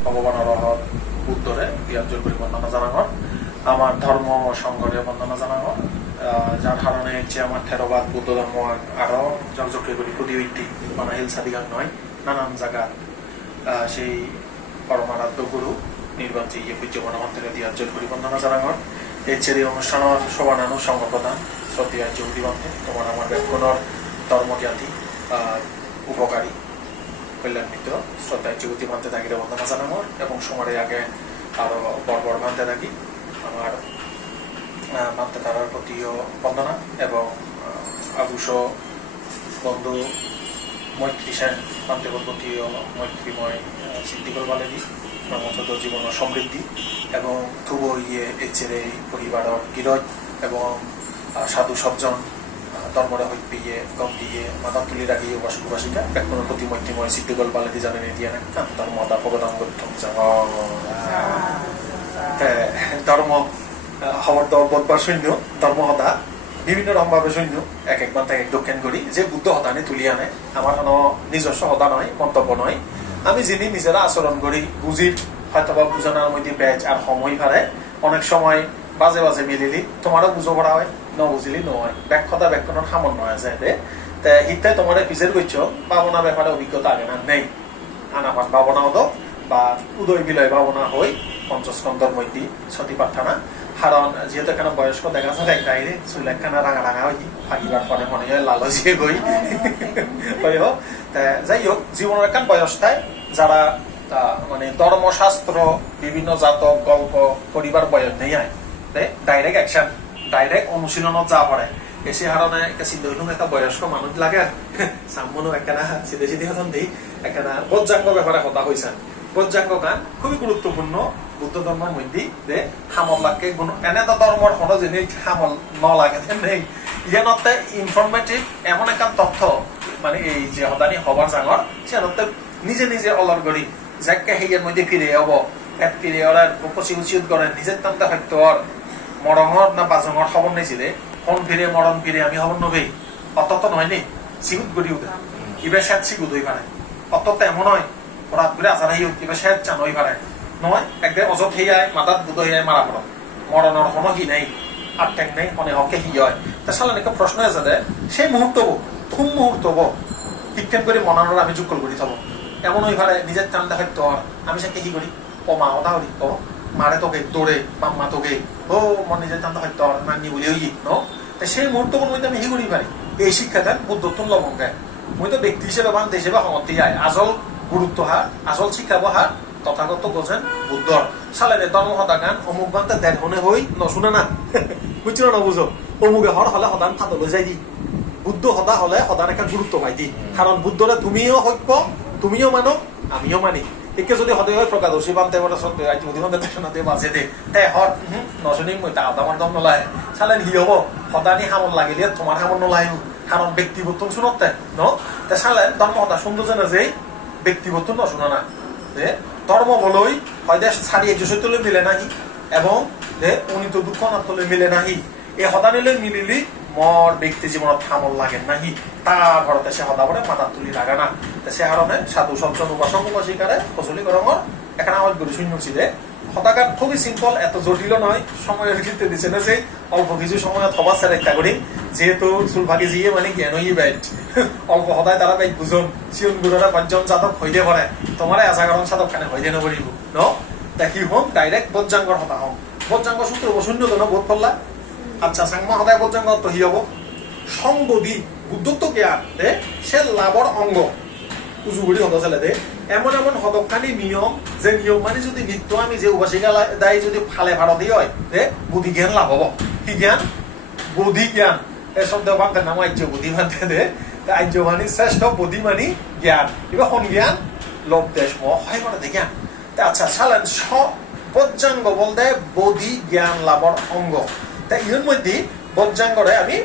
ভগবানের রহত বুদ্ধরে বিয়ার্জল করে বন্দনা জানানো আমার ধর্ম সংঘরে বন্দনা জানানো যার কারণে হচ্ছে আমার থেরবাদ বুদ্ধ ধর্ম আরো জনজক্রিয় করি প্রতিবৃত্তি মানে হিল সাদিগান নয় নানান জায়গা সেই পরমারাধ্য গুরু নির্বাচী পূজ্য বনমন্ত্রী বিয়ার্জল করে বন্দনা জানানো এই ছেড়ে অনুষ্ঠানের সবানানু সংঘপ্রধান শ্রদ্ধেয় যুবতীবন্ধে তোমার আমার ব্যাপকনের ধর্মজ্ঞাতি উপকারী কল্যাণিত শ্রদ্ধায় যুবতী ভান্তে থাকি বন্দনা জানানো এবং সময়ের আগে আরো বড় বড় ভান্তে থাকি আমার ভান্তে তারার প্রতিও বন্দনা এবং আবুষ বন্ধু মৈত্রী সেন ভান্তের প্রতিও মৈত্রীময় সিদ্ধিকর বালেনি ব্রহ্মচর্য জীবন সমৃদ্ধি এবং খুব ইয়ে এচেরে পরিবারের গিরজ এবং সাধু সজ্জন ধর্মরা হইত পিয়ে গম দিয়ে মাথা তুলি রাখিয়ে উপাসক উপাসিকা ব্যাকরণের প্রতি মৈত্রীময় সিদ্ধিকল বালেদি জানেন দিয়ে না ধর্মদা প্রবদান করতাম ধর্ম হওয়ার দল বোধবার সৈন্য ধর্ম হতা বিভিন্ন রকম ভাবে সৈন্য এক একবার তাকে দক্ষিণ করি যে বুদ্ধ হতানি তুলি আনে আমার কোনো নিজস্ব হতা নয় মন্তব্য নয় আমি যিনি নিজেরা আচরণ করি বুঝির হয়তো বা বুঝানোর মধ্যে ব্যাচ আর সময় ভারে অনেক সময় বাজে বাজে মিলিলি তোমারও বুঝো পড়া হয় ন বুঝিলি নয় ব্যাখ্যতা ব্যাখ্যানোর সামান্য আছে হিতায় তোমার পিছের করছো ভাবনা ব্যাপারে অভিজ্ঞতা আগে না নেই আনাপান ভাবনা হতো বা উদয় বিলয় ভাবনা হই পঞ্চস্কন্ধর মধ্যে সতী প্রার্থনা কারণ যেহেতু এখানে বয়স্ক দেখা যায় এক ডাইরে চুল একখানা রাঙা রাঙা হই ফাঁকিবার পরে মনে হয় লালচিয়ে গই যাই হোক জীবনের একখান বয়সটায় যারা মানে ধর্মশাস্ত্র বিভিন্ন জাতক গল্প পরিবার বয়স নেই আয় ডাইরেক্ট অ্যাকশন ডাইরেক্ট অনুশীলনত যা পড়ে এসে হারণে চিন্তা হইলাম একটা বয়স্ক মানুষ লাগে সামনো একখানা সিধে সিধে হতন দিই একখানা বজ্রাঙ্গ ব্যাপারে হতা হয়েছেন বজ্রাঙ্গ গান খুবই গুরুত্বপূর্ণ বুদ্ধ ধর্মের মধ্যে যে হামল লাগে এনে তো ধর্মের কোনো জিনিস হামল ন লাগে নেই ইয়ানতে ইনফরমেটিভ এমন একটা তথ্য মানে এই যে হদানি হবার জাঙর সে নিজে নিজে অলর করি যাকে হেয়ের মধ্যে ফিরে হব এক ফিরে ওরা কচি উচিত করে নিজের টানতে হয়তো মরঙর না বাজঙর খবর নিয়েছিলে কোন ফিরে মরণ ফিরে আমি খবর নবেই অত নয় নি সিগুত গড়ি উঠে ইবে স্যাদ সিগুত হই পারে অত এমন নয় রাত ঘুরে আসার হই ইবে স্যাদ চান হই পারে নয় একদম অজত হইয়ায় মাথাত বুধ হইয়ায় মারা পড়ো মরণের কোনো হি নেই আর ট্যাং নেই মনে হকে হি হয় তা সালান একটা প্রশ্ন আছে যে সেই মুহূর্ত খুব মুহূর্ত বিজ্ঞান করে মনানোর আমি যুগল করি থাকবো এমন হই পারে নিজের টান দেখাই তো আমি সে কি করি ও মা ওটা করি ও মারে তোকে দৌড়ে বাম্মা তোকে ও মন নিজের টান দেখাই তো নানি বলি হই সেই মুহূর্ত মধ্যে আমি হি করি পারি এই শিক্ষাটা বুদ্ধত্ব লবঙ্গে মই তো ব্যক্তি হিসেবে বান দেশে বা সমর্থী যায় আসল গুরুত্ব হার আসল শিক্ষা হার তথাগত বোঝেন বুদ্ধর সালের ধর্ম হতা গান অমুক গানটা দেড় মনে হই নশুনে না বুঝছিল না বুঝো অমুকে হর হলে সদান ফাদলে যাই দি বুদ্ধ হতা হলে সদান একটা গুরুত্ব পাই দি কারণ বুদ্ধরে তুমিও সত্য তুমিও মানো আমিও মানি একে যদি সদায় হয় প্রকাশী বান্তে শোনাতে বাজে দে তাই হর নশুনি মই তা আমার দম নলায় চালেন হি হব সদানি সামন লাগিলে তোমার সামন নলায় কারণ ব্যক্তিগত শুনতে ন তা চালেন ধর্ম হতা সুন্দর জানে যে ব্যক্তিগত নশুনা না ধর্ম বলই হয় সারি একজলে মিলে নাহি এবং উনি তো দুঃখ নাতলে মিলে নাহি এই সদানিলে মিলিলি মর ব্যক্তি জীবনত থামল লাগে নাহি তা ঘরতে সে সদা পরে মাথা তুলি লাগা না সে কারণে সাধু সজ্জন উপাসক উপাসিকারে ফসলি করঙর এখানে আওয়াজ করে শুনছি যে সদাকার খুবই সিম্পল এত জটিল নয় সময়ের ক্ষেত্রে দিচ্ছে না যে অল্প কিছু সময় হবা স্যার একটা করি যেহেতু চুল ভাগি যিয়ে মানে জ্ঞান হই বাইট অল্প সদায় তারা বাইক বুঝুন চিউন গুড়রা পাঁচজন যাদব হইতে পারে তোমার আজাগরণ সাধক খানে হইতে নকরিব ন দেখি হম ডাইরেক্ট বজ্রাঙ্গর হতা হম বজ্রাঙ্গ সূত্র শূন্য জন বোধ করলা আচ্ছা সাংমা সদায় বজ্রাঙ্গ তো হি হব সংবোধি বুদ্ধত্ব জ্ঞান সে লাভর অঙ্গ উজুগুড়ি হত চলে দে এমন এমন হদকানি নিয়ম যে নিয়ম মানে যদি নিত্য আমি যে উপাসিকা দায়ী যদি ফালে ভারতী হয় যে বুদ্ধি জ্ঞান লাভ হব কি জ্ঞান বোধি জ্ঞান এই শব্দ বান্ধে নাম আর্য বুদ্ধি বান্ধে দে আর্য মানি শ্রেষ্ঠ বুদ্ধি মানি জ্ঞান এবার কোন জ্ঞান লোভ দেশ হয় মানে জ্ঞান আচ্ছা সালেন বজ্রাঙ্গ বলতে বোধি জ্ঞান লাভর অঙ্গ তা ইয়ের মধ্যে বজ্রাঙ্গরে আমি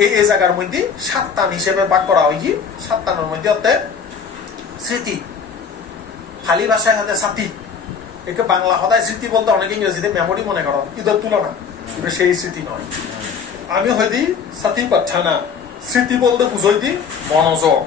এই জায়গার মধ্যে সাতটান হিসেবে ভাগ করা হয় কি সাতটানের মধ্যে অর্থে স্মৃতি ফালি ভাষায় হাতে সাথী একে বাংলা সদায় স্মৃতি বলতে অনেকে ইংরেজিতে মেমোরি মনে করো ঈদের তুলনা কিন্তু সেই স্মৃতি নয় আমি হয়তো সাথী পাঠানা স্মৃতি বলতে বুঝই দি মনোযোগ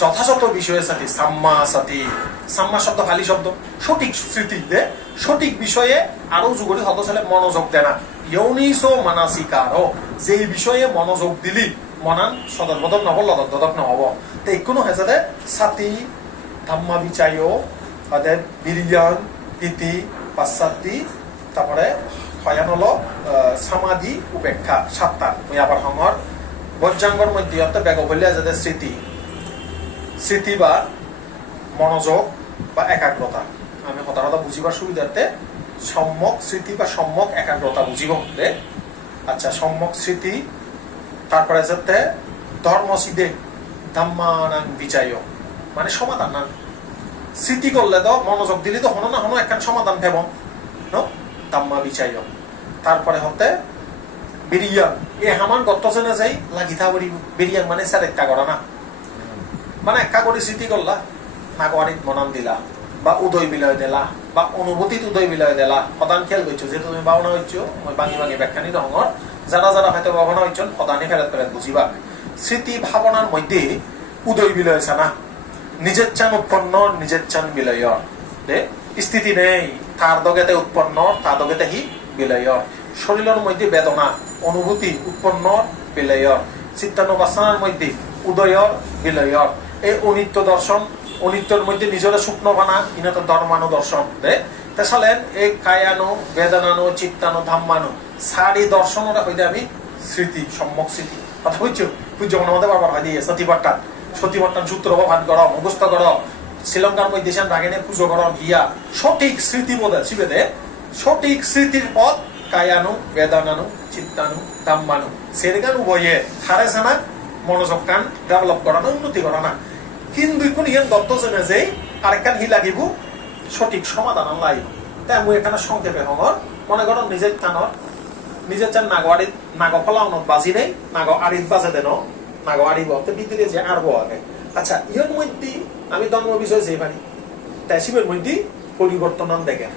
যথাযথ বিষয়ের সাথে সাম্মা সাথী সাম্মা শব্দ খালি শব্দ সঠিক স্মৃতি দে সঠিক বিষয়ে আরো যুগরি হত ছেলে মনোযোগ দেয় না ইয়নিসো মানাসিকারো যে বিষয়ে মনোযোগ দিলি মনান সদর বদল নহব লদক দদক নহব তো কোনো হয়েছে দে সাতি ধাম্মা বিচায় তাদের বিরিয়ান ইতি পাশ্চাত্যি তারপরে হয়ান হলো সামাধি উপেক্ষা সাতটা ওই আবার হঙর বজ্রাঙ্গর মধ্যে বেগ হইলে যাদের স্মৃতি বা মনোযোগ বা একাগ্রতা আমি হতাহতা বুঝিবার সুবিধার্থে সম্যক স্মৃতি বা সম্যক একাগ্রতা বুঝিব দে আচ্ছা সম্যক স্মৃতি তারপরে যাতে ধর্মসিদে ধাম্মানাং বিচায় মানে সমাধান না স্মৃতি করলে তো মনোযোগ দিলে তো হনো না হনো একখান সমাধান ভেব ধাম্মা বিচায় তারপরে হতে বিরিয়ান এ হামান গত্ত চেনে যাই লাগিথা করি বিরিয়ান মানে স্যার একটা করা না মানে একটা করে স্মৃতি করলা নাগরিক মনান দিলা বা উদয় বিলয় দিলা বা অনুভূতিত উদয় বিলয় দিলা সদান খেয়াল করছো যেহেতু তুমি ভাবনা হইছো ভাঙি ভাঙি ব্যাখ্যানি রঙর যারা যারা হয়তো ভাবনা হইছেন সদানি ফেরত ফেরত বুঝিবা স্মৃতি ভাবনার মধ্যে উদয় বিলয় আছে না নিজের চান উৎপন্ন নিজের চান বিলয় স্থিতি নেই তার দগেতে উৎপন্ন তার দগেতে হি বিলয় শরীরের মধ্যে বেদনা অনুভূতি উৎপন্ন বিলয় চিত্তানুবাসনার মধ্যে উদয়র বিলয় এই অনিত্য দর্শন অনিত্যর মধ্যে নিজের স্বপ্ন বানা ইনত ধর্মানু দর্শন তেছালেন এই কায়ানো বেদনানো চিত্তানো ধাম্মানো সারি দর্শন ওরা হইতে আমি স্মৃতি সম্যক স্মৃতি কথা বুঝছো পূজ্য আমাদের বারবার হয় দিয়ে সতীপাট্টান সূত্র ভাট কর মুখস্থ কর শ্রীলঙ্কার মধ্যে রাগেনে পুজো কর গিয়া সঠিক স্মৃতি বোধ শিবেদে সঠিক স্মৃতির পথ কায়ানু বেদনানু চিত্তানু ধাম্মানু সেরগান উভয়ে হারে জানা মনোযোগ কান ডেভেলপ করা না উন্নতি করা না কিন্তু কোন ইয়ান দত্ত জেনে যে আরেকখান হি লাগিব সঠিক সমাধান লাগিব তাই আমি এখানে সংক্ষেপে হঙর মনে করো নিজের চান নাগরিক নাগ ফলাউনত বাজি নেই নাগ আড়িত বাজে দেন নাগ আড়িব বিদ্যুৎ যে আরবো আগে আচ্ছা ইয়ন মধ্যে আমি ধর্ম বিষয় যে পারি তাই শিবের মধ্যে পরিবর্তন নাম দেখে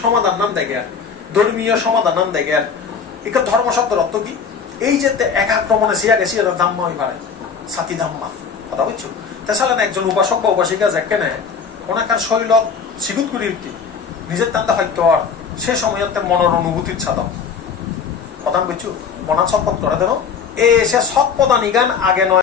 সমাধান নাম দেখে ধর্মীয় সমাধান নাম দেখে এটা ধর্ম শব্দের অর্থ কি এই যে একাক্রমণে সিয়া গেছি এটা ধাম্মা হয়ে পারে সাথী ধাম্মা কথা বুঝছো তেছালেন একজন উপাসক বা উপাসিকা যেখানে ওনাকার শৈল সিগুত করি নিজের টানতে হয়তো আর সে সময়তে মনের অনুভূতির ছাদক কথা বুঝছো মনা সৎপথ করে দেন এ সে সৎপদানি গান আগে নয়